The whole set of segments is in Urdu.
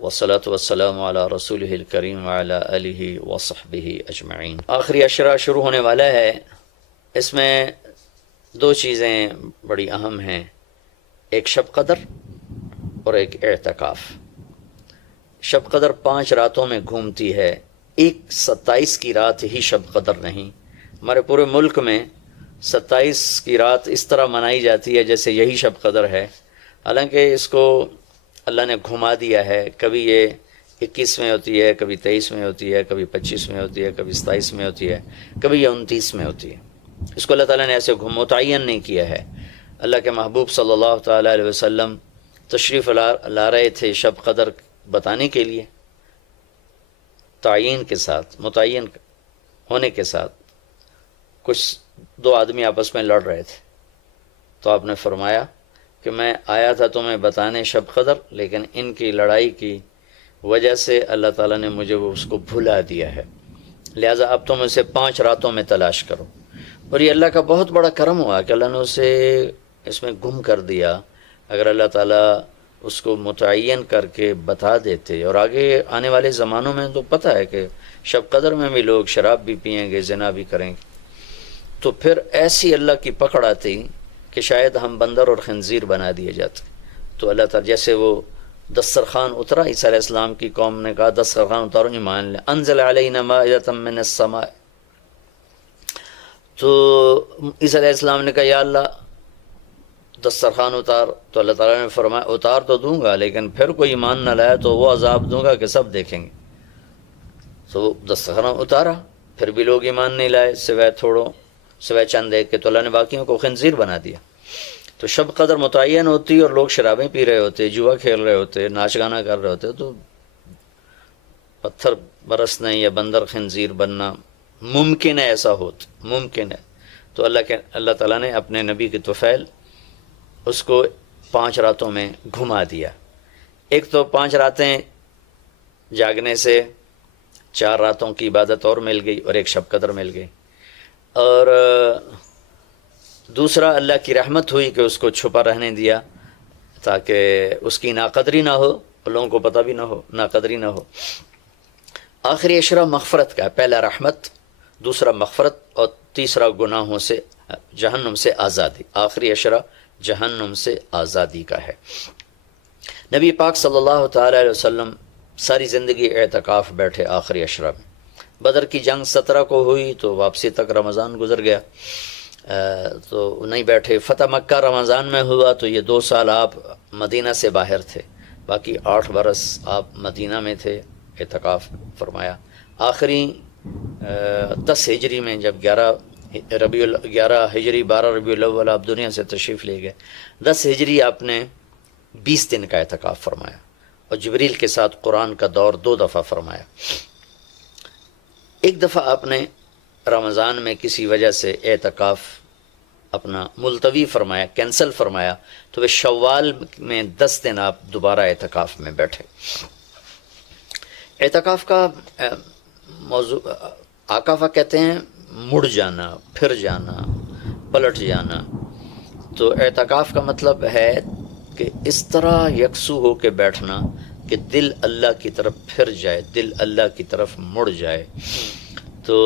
والصلاة والسلام علی رسولہ الکریم وعلی آلہ وصحبہ اجمعین۔ آخری عشرہ شروع ہونے والا ہے، اس میں دو چیزیں بڑی اہم ہیں، ایک شب قدر اور ایک اعتکاف۔ شب قدر 5 راتوں میں گھومتی ہے، ایک 27 کی رات ہی شب قدر نہیں، ہمارے پورے ملک میں 27 کی رات اس طرح منائی جاتی ہے جیسے یہی شب قدر ہے، حالانکہ اس کو اللہ نے گھما دیا ہے، کبھی یہ 21 میں ہوتی ہے، کبھی 23 میں ہوتی ہے، کبھی 25 میں ہوتی ہے، کبھی 27 میں ہوتی ہے، کبھی یہ 29 میں ہوتی ہے۔ اس کو اللہ تعالیٰ نے ایسے متعین نہیں کیا ہے۔ اللہ کے محبوب صلی اللہ تعالیٰ علیہ وسلم تشریف لا رہے تھے شب قدر بتانے کے لیے، تعین کے ساتھ، متعین ہونے کے ساتھ۔ کچھ 2 آدمی آپس میں لڑ رہے تھے، تو آپ نے فرمایا کہ میں آیا تھا تمہیں بتانے شب قدر، لیکن ان کی لڑائی کی وجہ سے اللہ تعالیٰ نے مجھے اس کو بھلا دیا ہے، لہٰذا اب تم اسے 5 راتوں میں تلاش کرو۔ اور یہ اللہ کا بہت بڑا کرم ہوا کہ اللہ نے اسے اس میں گم کر دیا۔ اگر اللہ تعالیٰ اس کو متعین کر کے بتا دیتے، اور آگے آنے والے زمانوں میں تو پتہ ہے کہ شب قدر میں بھی لوگ شراب بھی پئیں گے، زنا بھی کریں گے، تو پھر ایسی اللہ کی پکڑ آتی کہ شاید ہم بندر اور خنزیر بنا دیے جاتے۔ تو اللہ تعالیٰ جیسے وہ دسترخوان اترا، عیسیٰ علیہ السلام کی قوم نے کہا دسترخوان اتارو، ایمان لیں، انزل علینا مائدۃ من السماء، تو عیسیٰ علیہ السلام نے کہا یا اللہ دسترخوان اتار، تو اللہ تعالیٰ نے فرمایا اتار تو دوں گا، لیکن پھر کوئی ایمان نہ لایا تو وہ عذاب دوں گا کہ سب دیکھیں گے۔ تو دسترخوان اتارا، پھر بھی لوگ ایمان نہیں لائے، سوائے چند ایک کے، تو اللہ نے باقیوں کو خنزیر بنا دیا۔ تو شب قدر متعین ہوتی اور لوگ شرابیں پی رہے ہوتے، جوا کھیل رہے ہوتے، ناچ گانا کر رہے ہوتے، تو پتھر برسنا یا بندر خنزیر بننا ممکن ہے، ایسا ہوتا ممکن ہے۔ تو اللہ تعالیٰ نے اپنے نبی کی طفیل اس کو 5 راتوں میں گھما دیا۔ ایک تو 5 راتیں جاگنے سے 4 راتوں کی عبادت اور مل گئی، اور ایک شب قدر مل گئی، اور دوسرا اللہ کی رحمت ہوئی کہ اس کو چھپا رہنے دیا تاکہ اس کی ناقدری نہ ہو، اور لوگوں کو پتہ بھی نہ ہو، ناقدری نہ ہو۔ آخری عشرہ مغفرت کا ہے، پہلا رحمت، دوسرا مغفرت، اور تیسرا گناہوں سے، جہنم سے آزادی۔ آخری عشرہ جہنم سے آزادی کا ہے۔ نبی پاک صلی اللہ تعالی علیہ وسلم ساری زندگی اعتکاف بیٹھے آخری عشرہ میں۔ بدر کی جنگ 17 کو ہوئی تو واپسی تک رمضان گزر گیا، تو نہیں بیٹھے۔ فتح مکہ رمضان میں ہوا تو یہ 2 سال آپ مدینہ سے باہر تھے، باقی 8 برس آپ مدینہ میں تھے، اعتکاف فرمایا۔ آخری 10 ہجری میں جب 11 ہجری 12 ربیع الاول آپ دنیا سے تشریف لے گئے، 10 ہجری آپ نے 20 دن کا اعتکاف فرمایا، اور جبریل کے ساتھ قرآن کا دور 2 دفعہ فرمایا۔ ایک دفعہ آپ نے رمضان میں کسی وجہ سے اعتکاف اپنا ملتوی فرمایا، کینسل فرمایا، تو وہ شوال میں 10 دن آپ دوبارہ اعتکاف میں بیٹھے۔ اعتکاف کا موضوع عاکفہ کہتے ہیں مڑ جانا، پھر جانا، پلٹ جانا۔ تو اعتکاف کا مطلب ہے کہ اس طرح یکسو ہو کے بیٹھنا کہ دل اللہ کی طرف پھر جائے، دل اللہ کی طرف مڑ جائے۔ تو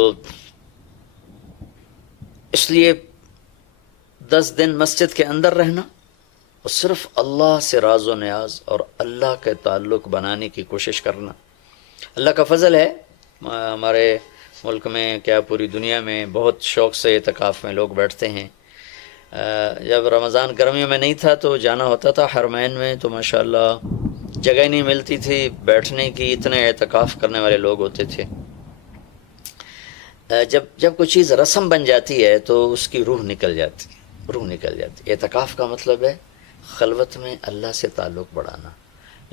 اس لیے 10 دن مسجد کے اندر رہنا اور صرف اللہ سے راز و نیاز اور اللہ کے تعلق بنانے کی کوشش کرنا۔ اللہ کا فضل ہے، ہمارے ملک میں کیا پوری دنیا میں بہت شوق سے اعتکاف میں لوگ بیٹھتے ہیں۔ جب رمضان گرمیوں میں نہیں تھا تو جانا ہوتا تھا حرمین میں، تو ماشاءاللہ جگہ نہیں ملتی تھی بیٹھنے کی، اتنے اعتکاف کرنے والے لوگ ہوتے تھے۔ جب کوئی چیز رسم بن جاتی ہے تو اس کی روح نکل جاتی۔ اعتکاف کا مطلب ہے خلوت میں اللہ سے تعلق بڑھانا،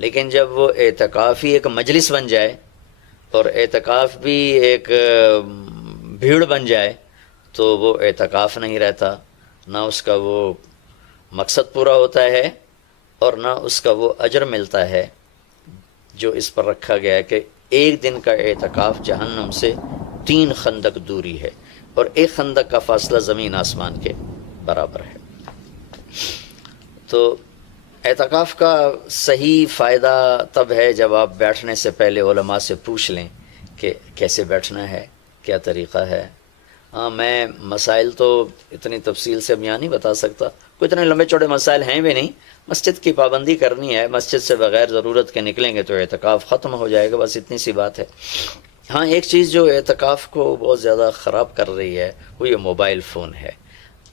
لیکن جب وہ اعتکاف ہی ایک مجلس بن جائے اور اعتکاف بھی ایک بھیڑ بن جائے تو وہ اعتکاف نہیں رہتا، نہ اس کا وہ مقصد پورا ہوتا ہے اور نہ اس کا وہ اجر ملتا ہے جو اس پر رکھا گیا ہے کہ 1 دن کا اعتکاف جہنم سے 3 خندق دوری ہے، اور 1 خندق کا فاصلہ زمین آسمان کے برابر ہے۔ تو اعتکاف کا صحیح فائدہ تب ہے جب آپ بیٹھنے سے پہلے علماء سے پوچھ لیں کہ کیسے بیٹھنا ہے، کیا طریقہ ہے۔ ہاں، میں مسائل تو اتنی تفصیل سے اب یہاں نہیں بتا سکتا، کوئی اتنے لمبے چوڑے مسائل ہیں بھی نہیں۔ مسجد کی پابندی کرنی ہے، مسجد سے بغیر ضرورت کے نکلیں گے تو اعتکاف ختم ہو جائے گا، بس اتنی سی بات ہے۔ ہاں، ایک چیز جو اعتکاف کو بہت زیادہ خراب کر رہی ہے وہ یہ موبائل فون ہے۔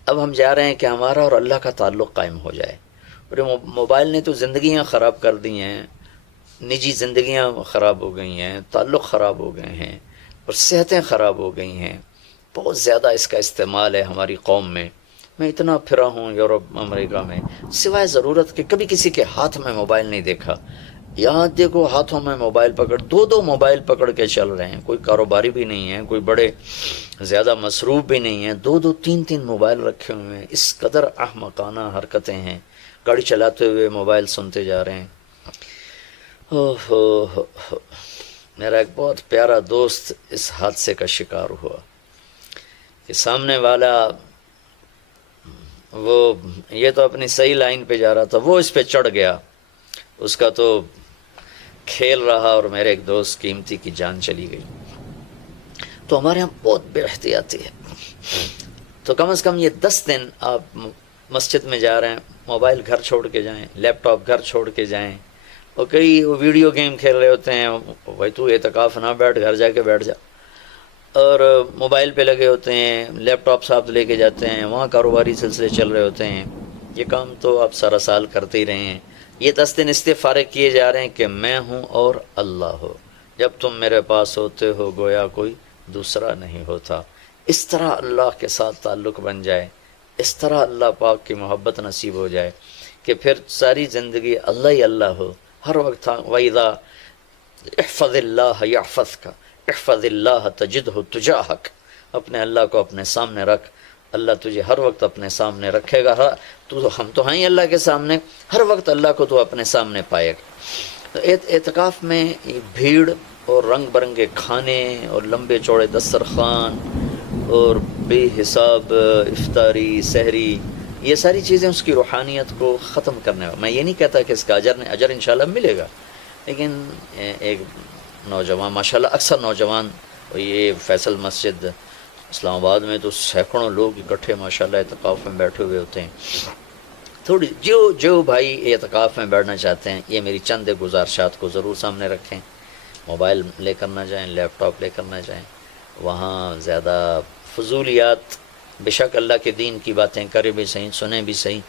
اب ہم چاہ رہے ہیں کہ ہمارا اور اللہ کا تعلق قائم ہو جائے، اور موبائل نے تو زندگیاں خراب کر دی ہیں، نجی زندگیاں خراب ہو گئی ہیں، تعلق خراب ہو گئے ہیں، اور صحتیں خراب ہو گئی ہیں۔ بہت زیادہ اس کا استعمال ہے ہماری قوم میں۔ میں اتنا پھرا ہوں یورپ امریکہ میں، سوائے ضرورت کے کبھی کسی کے ہاتھ میں موبائل نہیں دیکھا۔ یہاں دیکھو ہاتھوں میں موبائل پکڑ، دو موبائل پکڑ کے چل رہے ہیں، کوئی کاروباری بھی نہیں ہے، کوئی بڑے زیادہ مصروف بھی نہیں ہیں، دو تین موبائل رکھے ہوئے ہیں۔ اس قدر احمقانہ حرکتیں ہیں، گاڑی چلاتے ہوئے موبائل سنتے جا رہے ہیں۔ میرا ایک بہت پیارا دوست اس حادثے کا شکار ہوا کہ سامنے والا وہ یہ تو اپنی صحیح لائن پہ جا رہا تھا، وہ اس پہ چڑھ گیا، اس کا تو کھیل رہا، اور میرے ایک دوست قیمتی کی جان چلی گئی۔ تو ہمارے یہاں بہت بے احتیاطی ہے۔ تو کم از کم یہ 10 دن آپ مسجد میں جا رہے ہیں، موبائل گھر چھوڑ کے جائیں، لیپ ٹاپ گھر چھوڑ کے جائیں، اور کئی ویڈیو گیم کھیل رہے ہوتے ہیں، بھائی تو اعتکاف نہ بیٹھ، گھر جا کے بیٹھ جا، اور موبائل پہ لگے ہوتے ہیں، لیپ ٹاپ ساتھ لے کے جاتے ہیں، وہاں کاروباری سلسلے چل رہے ہوتے ہیں۔ یہ کام تو آپ سارا سال کرتے ہی رہے ہیں۔ یہ 10 دن اس لیے فارغ کیے جا رہے ہیں کہ میں ہوں اور اللہ ہو، جب تم میرے پاس ہوتے ہو گویا کوئی دوسرا نہیں ہوتا۔ اس طرح اللہ کے ساتھ تعلق بن جائے، اس طرح اللہ پاک کی محبت نصیب ہو جائے کہ پھر ساری زندگی اللہ ہی اللہ ہو، ہر وقت۔ وَإِذَا احفظ اللہ یحفظک، احفظ اللہ تجدہ تجاہک، اپنے اللہ کو اپنے سامنے رکھ، اللہ تجھے ہر وقت اپنے سامنے رکھے گا۔ ہم تو ہیں ہی اللہ کے سامنے، ہر وقت اللہ کو تو اپنے سامنے پائے گا۔ تو اعتکاف میں بھیڑ اور رنگ برنگے کھانے اور لمبے چوڑے دسترخوان اور بے حساب افطاری سحری، یہ ساری چیزیں اس کی روحانیت کو ختم کرنے میں یہ نہیں کہتا کہ اس کا اجر انشاءاللہ ملے گا، لیکن ایک نوجوان ماشاءاللہ اکثر نوجوان، یہ فیصل مسجد اسلام آباد میں تو سینکڑوں لوگ اکٹھے ماشاءاللہ اعتکاف میں بیٹھے ہوئے ہوتے ہیں۔ تھوڑی جو بھائی اعتکاف میں بیٹھنا چاہتے ہیں، یہ میری چند گزارشات کو ضرور سامنے رکھیں۔ موبائل لے کر نہ جائیں، لیپ ٹاپ لے کر نہ جائیں، وہاں زیادہ فضولیات، بے شک اللہ کے دین کی باتیں کریں بھی صحیح، سنیں بھی صحیح،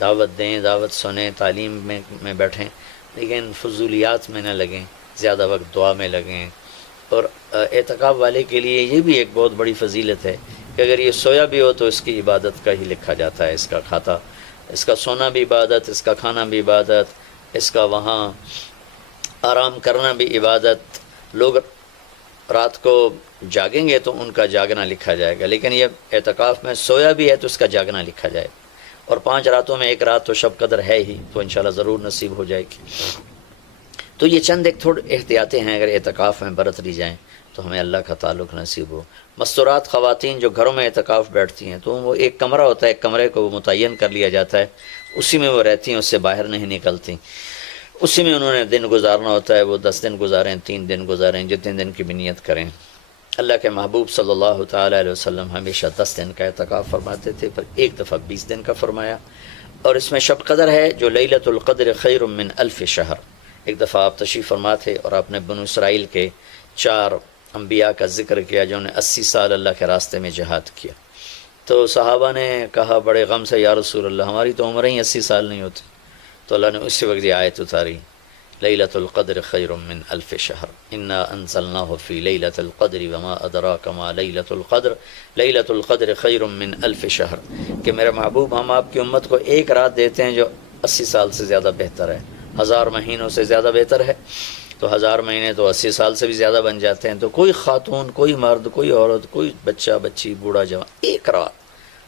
دعوت دیں، دعوت سنیں، تعلیم میں بیٹھیں، لیکن فضولیات میں نہ لگیں، زیادہ وقت دعا میں لگیں۔ اور اعتکاف والے کے لیے یہ بھی ایک بہت بڑی فضیلت ہے کہ اگر یہ سویا بھی ہو تو اس کی عبادت کا ہی لکھا جاتا ہے، اس کا کھاتا، اس کا سونا بھی عبادت، اس کا کھانا بھی عبادت، اس کا وہاں آرام کرنا بھی عبادت۔ لوگ رات کو جاگیں گے تو ان کا جاگنا لکھا جائے گا، لیکن یہ اعتکاف میں سویا بھی ہے تو اس کا جاگنا لکھا جائے گا۔ اور 5 راتوں میں 1 رات تو شب قدر ہے ہی، تو انشاءاللہ ضرور نصیب ہو جائے گی۔ تو یہ چند ایک تھوڑے احتیاطیں ہیں، اگر اعتکاف میں برت لی جائیں تو ہمیں اللہ کا تعلق نصیب ہو۔ مستورات خواتین جو گھروں میں اعتکاف بیٹھتی ہیں تو وہ ایک کمرہ ہوتا ہے، ایک کمرے کو متعین کر لیا جاتا ہے، اسی میں وہ رہتی ہیں، اس سے باہر نہیں نکلتی، اسی میں انہوں نے دن گزارنا ہوتا ہے۔ وہ 10 دن گزاریں، 3 دن گزاریں، جتنے دن کی بھی نیت کریں۔ اللہ کے محبوب صلی اللہ تعالیٰ علیہ وسلم ہمیشہ 10 دن کا اعتکاف فرماتے تھے، پھر ایک دفعہ 20 دن کا فرمایا۔ اور اس میں شب قدر ہے جو لیلۃ القدر خیر من 1000 شہر۔ ایک دفعہ آپ تشریف فرما تھے اور آپ نے بنو اسرائیل کے 4 انبیاء کا ذکر کیا جنہوں نے 80 سال اللہ کے راستے میں جہاد کیا۔ تو صحابہ نے کہا بڑے غم سے، یا رسول اللہ ہماری تو عمریں ہی 80 سال نہیں ہوتی۔ تو اللہ نے اسی وقت یہ آیت اتاری، لیلۃ القدر خیر من 1000 شہر، انا انزلناہ فی لیلۃ القدر وما ادراک ما لیلۃ القدر، لیلۃ القدر خیر من 1000 شہر، کہ میرے محبوب ہم آپ کی امت کو ایک رات دیتے ہیں جو 80 سال سے زیادہ بہتر ہے، 1000 مہینوں سے زیادہ بہتر ہے۔ تو 1000 مہینے تو 80 سال سے بھی زیادہ بن جاتے ہیں۔ تو کوئی خاتون، کوئی مرد، کوئی عورت، کوئی بچہ بچی، بوڑھا جوان، ایک رات،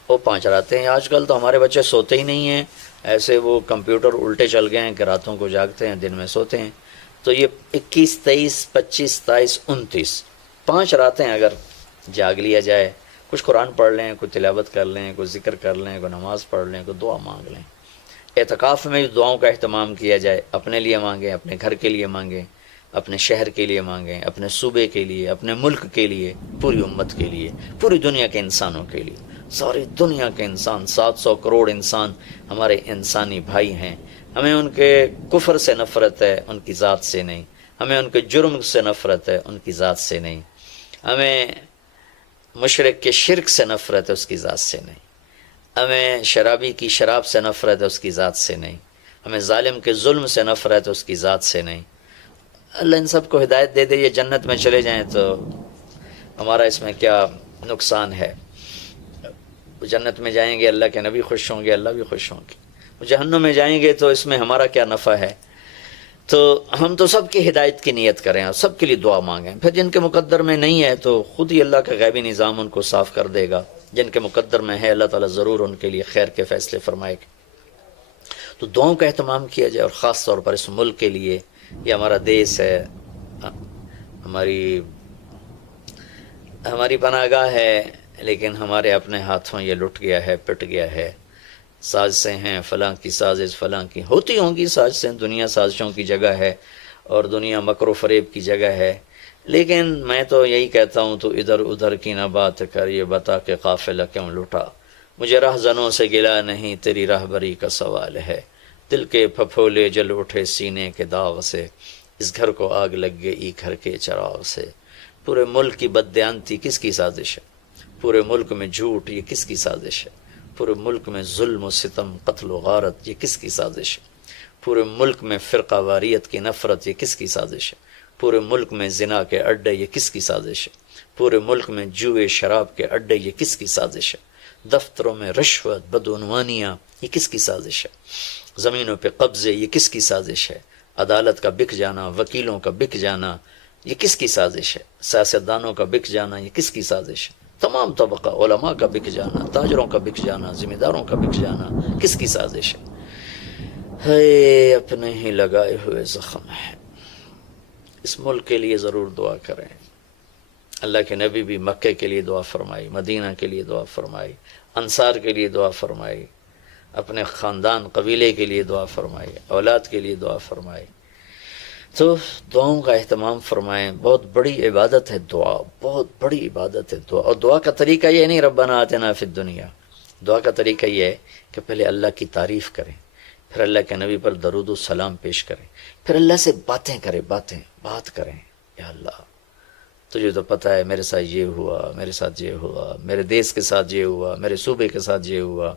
وہ 5 راتیں ہیں۔ آج کل تو ہمارے بچے سوتے ہی نہیں ہیں، ایسے وہ کمپیوٹر الٹے چل گئے ہیں کہ راتوں کو جاگتے ہیں، دن میں سوتے ہیں۔ تو یہ 21، 23، 25، 27، 29 5 راتیں اگر جاگ لیا جائے، کچھ قرآن پڑھ لیں، کوئی تلاوت کر لیں، کوئی ذکر کر لیں، کوئی نماز پڑھ لیں، کوئی دعا مانگ لیں، اعتکاف میں دعاؤں کا اہتمام کیا جائے، اپنے لیے مانگیں، اپنے گھر کے لیے مانگیں، اپنے شہر کے لیے مانگیں، اپنے صوبے کے لیے، اپنے ملک کے لیے، پوری امت کے لیے، پوری دنیا کے انسانوں کے لیے۔ ساری دنیا کے انسان، 700 کروڑ انسان ہمارے انسانی بھائی ہیں، ہمیں ان کے کفر سے نفرت ہے، ان کی ذات سے نہیں، ہمیں ان کے جرم سے نفرت ہے، ان کی ذات سے نہیں، ہمیں مشرک کے شرک سے نفرت ہے، اس کی ذات سے نہیں، ہمیں شرابی کی شراب سے نفرت ہے، اس کی ذات سے نہیں، ہمیں ظالم کے ظلم سے نفرت ہے، اس کی ذات سے نہیں۔ اللہ ان سب کو ہدایت دے دے، یہ جنت میں چلے جائیں تو ہمارا اس میں کیا نقصان ہے؟ جنت میں جائیں گے، اللہ کے نبی خوش ہوں گے، اللہ بھی خوش ہوں گے۔ جہنم میں جائیں گے تو اس میں ہمارا کیا نفع ہے؟ تو ہم تو سب کی ہدایت کی نیت کریں اور سب کے لیے دعا مانگیں، پھر جن کے مقدر میں نہیں ہے تو خود ہی اللہ کا غیبی نظام ان کو صاف کر دے گا، جن کے مقدر میں ہے اللہ تعالیٰ ضرور ان کے لیے خیر کے فیصلے فرمائے گا۔ تو دعاؤں کا اہتمام کیا جائے، اور خاص طور پر اس ملک کے لیے، یہ ہمارا دیس ہے، ہماری پناہ گاہ ہے، لیکن ہمارے اپنے ہاتھوں یہ لٹ گیا ہے، پٹ گیا ہے۔ سازشیں ہیں، فلاں کی سازش، فلاں کی ہوتی ہوں گی سازشیں، دنیا سازشوں کی جگہ ہے اور دنیا مکر و فریب کی جگہ ہے، لیکن میں تو یہی کہتا ہوں تو ادھر ادھر کی نہ بات کر، یہ بتا کہ قافلہ کیوں لٹا، مجھے رہزنوں سے گلا نہیں، تیری راہبری کا سوال ہے، دل کے پھپھولے جل اٹھے سینے کے داغ سے، اس گھر کو آگ لگ گئی گھر کے چراغ سے۔ پورے ملک کی بددیانتی کس کی سازش ہے؟ پورے ملک میں جھوٹ یہ کس کی سازش ہے؟ پورے ملک میں ظلم و ستم، قتل و غارت یہ کس کی سازش ہے؟ پورے ملک میں فرقہ واریت کی نفرت یہ کس کی سازش ہے؟ پورے ملک میں زنا کے اڈے یہ کس کی سازش ہے؟ پورے ملک میں جوئے شراب کے اڈے یہ کس کی سازش ہے؟ دفتروں میں رشوت، بدعنوانیاں یہ کس کی سازش ہے؟ زمینوں پہ قبضے یہ کس کی سازش ہے؟ عدالت کا بک جانا، وکیلوں کا بک جانا یہ کس کی سازش ہے؟ سیاستدانوں کا بک جانا یہ کس کی سازش ہے؟ تمام طبقہ، علماء کا بک جانا، تاجروں کا بک جانا، ذمہ داروں کا بک جانا کس کی سازش ہے؟ اپنے ہی لگائے ہوئے زخم ہے۔ اس ملک کے لیے ضرور دعا کریں۔ اللہ کے نبی بھی مکے کے لیے دعا فرمائی، مدینہ کے لیے دعا فرمائی، انصار کے لیے دعا فرمائی، اپنے خاندان قبیلے کے لیے دعا فرمائی، اولاد کے لیے دعا فرمائی۔ تو دعاؤں کا اہتمام فرمائیں، بہت بڑی عبادت ہے دعا، بہت بڑی عبادت ہے دعا۔ اور دعا کا طریقہ یہ نہیں ربنا آتنا فی الدنیا، دعا کا طریقہ یہ ہے کہ پہلے اللہ کی تعریف کریں، پھر اللہ کے نبی پر درود و سلام پیش کریں، پھر اللہ سے بات کریں۔ یا اللہ تجھے تو پتہ ہے میرے ساتھ یہ ہوا، میرے ساتھ یہ ہوا، میرے دیس کے ساتھ یہ ہوا، میرے صوبے کے ساتھ یہ ہوا،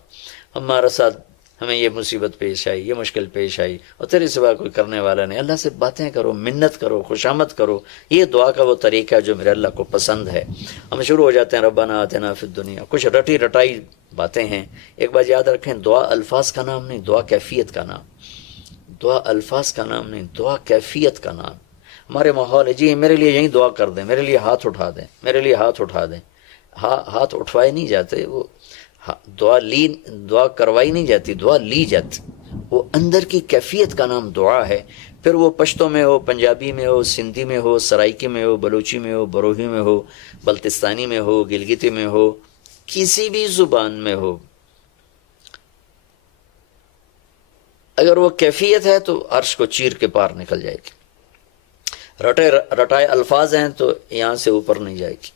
ہمارا ساتھ ہمیں یہ مصیبت پیش آئی، یہ مشکل پیش آئی، اور تیرے سوا کوئی کرنے والا نہیں۔ اللہ سے باتیں کرو، منت کرو، خوشامد کرو۔ یہ دعا کا وہ طریقہ ہے جو میرے اللہ کو پسند ہے۔ ہم شروع ہو جاتے ہیں ربنا آتنا فی الدنیا، کچھ رٹی رٹائی باتیں ہیں۔ ایک بات یاد رکھیں، دعا الفاظ کا نام نہیں، دعا کیفیت کا نام۔ دعا الفاظ کا نام نہیں، دعا کیفیت کا نام۔ ہمارے ماحول ہے جی میرے لیے یہیں دعا کر دیں، میرے لیے ہاتھ اٹھا دیں، میرے لیے ہاتھ اٹھا دیں۔ ہاتھ اٹھوائے نہیں جاتے، وہ دعا کروائی نہیں جاتی، دعا لی جاتی۔ وہ اندر کی کیفیت کا نام دعا ہے۔ پھر وہ پشتو میں ہو، پنجابی میں ہو، سندھی میں ہو، سرائکی میں ہو، بلوچی میں ہو، بروہی میں ہو، بلتستانی میں ہو، گلگتی میں ہو، کسی بھی زبان میں ہو، اگر وہ کیفیت ہے تو عرش کو چیر کے پار نکل جائے گی۔ رٹائے الفاظ ہیں تو یہاں سے اوپر نہیں جائے گی۔